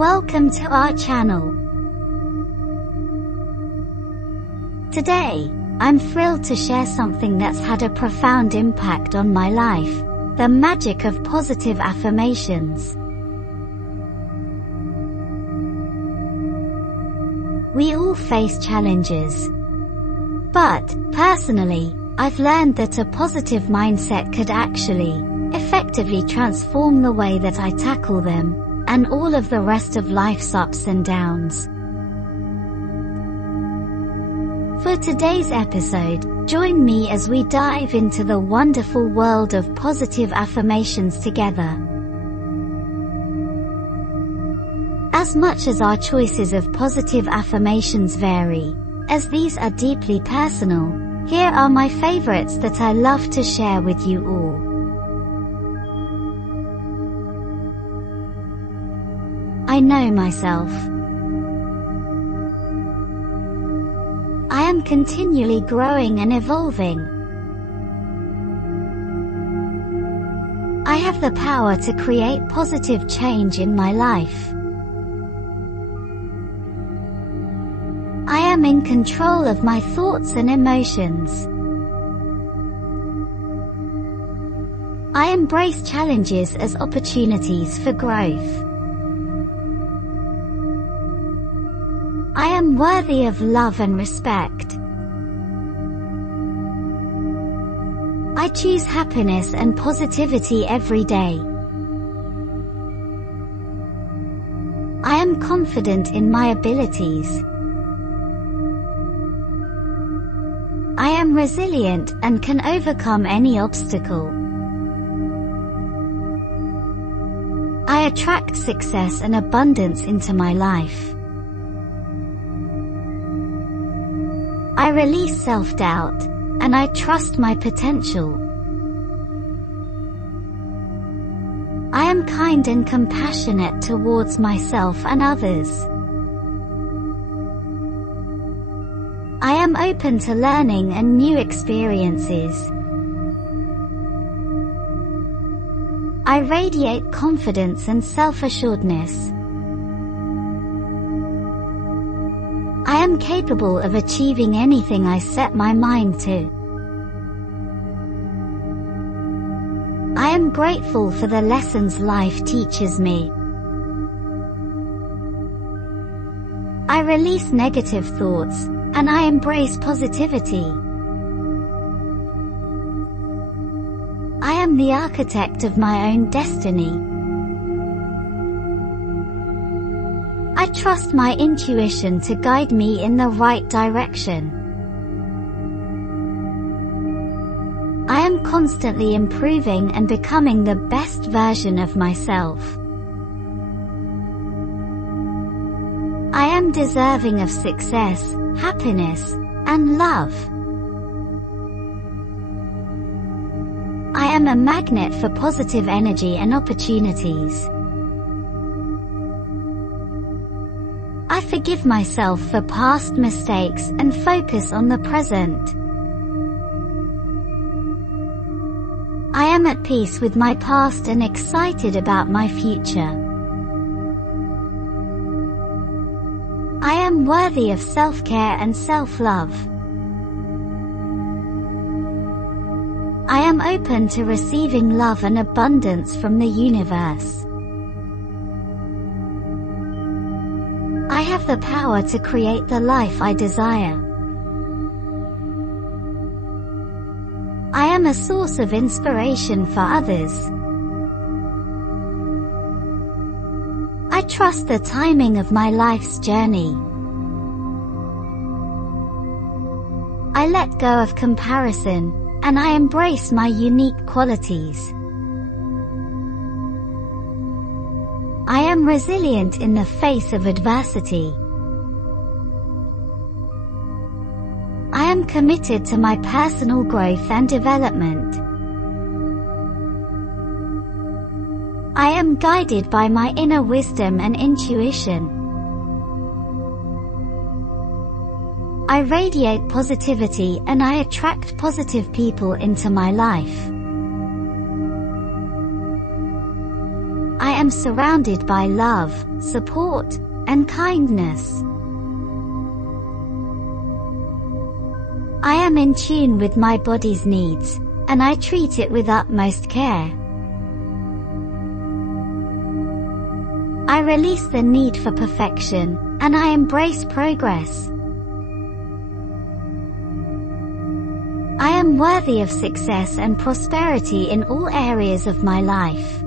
Welcome to our channel. Today, I'm thrilled to share something that's had a profound impact on my life: the magic of positive affirmations. We all face challenges. But, personally, I've learned that a positive mindset could actually, effectively transform the way that I tackle them, and all of the rest of life's ups and downs. For today's episode, join me as we dive into the wonderful world of positive affirmations together. As much as our choices of positive affirmations vary, as these are deeply personal, here are my favorites that I love to share with you all. I know myself. I am continually growing and evolving. I have the power to create positive change in my life. I am in control of my thoughts and emotions. I embrace challenges as opportunities for growth. I am worthy of love and respect. I choose happiness and positivity every day. I am confident in my abilities. I am resilient and can overcome any obstacle. I attract success and abundance into my life. I release self-doubt, and I trust my potential. I am kind and compassionate towards myself and others. I am open to learning and new experiences. I radiate confidence and self-assuredness. I am capable of achieving anything I set my mind to. I am grateful for the lessons life teaches me. I release negative thoughts, and I embrace positivity. I am the architect of my own destiny. I trust my intuition to guide me in the right direction. I am constantly improving and becoming the best version of myself. I am deserving of success, happiness, and love. I am a magnet for positive energy and opportunities. I forgive myself for past mistakes and focus on the present. I am at peace with my past and excited about my future. I am worthy of self-care and self-love. I am open to receiving love and abundance from the universe. I have the power to create the life I desire. I am a source of inspiration for others. I trust the timing of my life's journey. I let go of comparison, and I embrace my unique qualities. I am resilient in the face of adversity. I am committed to my personal growth and development. I am guided by my inner wisdom and intuition. I radiate positivity and I attract positive people into my life. I am surrounded by love, support, and kindness. I am in tune with my body's needs, and I treat it with utmost care. I release the need for perfection, and I embrace progress. I am worthy of success and prosperity in all areas of my life.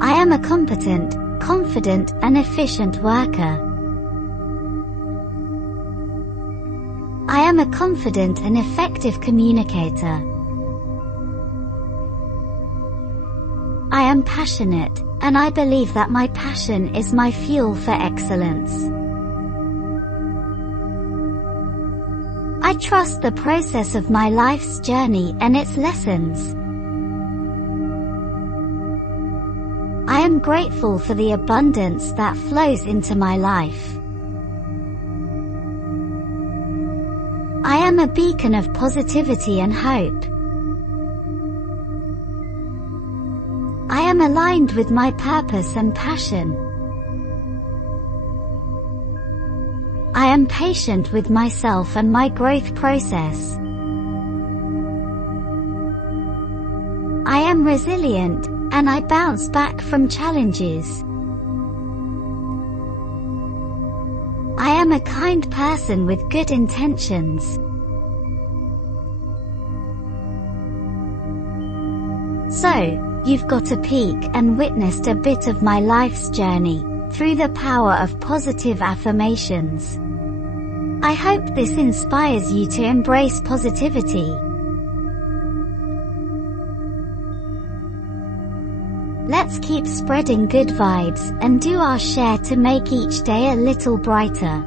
I am a competent, confident, and efficient worker. I am a confident and effective communicator. I am passionate, and I believe that my passion is my fuel for excellence. I trust the process of my life's journey and its lessons. I am grateful for the abundance that flows into my life. I am a beacon of positivity and hope. I am aligned with my purpose and passion. I am patient with myself and my growth process. I am resilient, and I bounce back from challenges. I am a kind person with good intentions. So, you've got a peek and witnessed a bit of my life's journey, through the power of positive affirmations. I hope this inspires you to embrace positivity. Let's keep spreading good vibes and do our share to make each day a little brighter.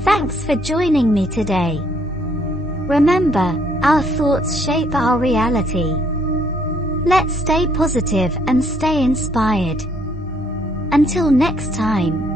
Thanks for joining me today. Remember, our thoughts shape our reality. Let's stay positive and stay inspired. Until next time.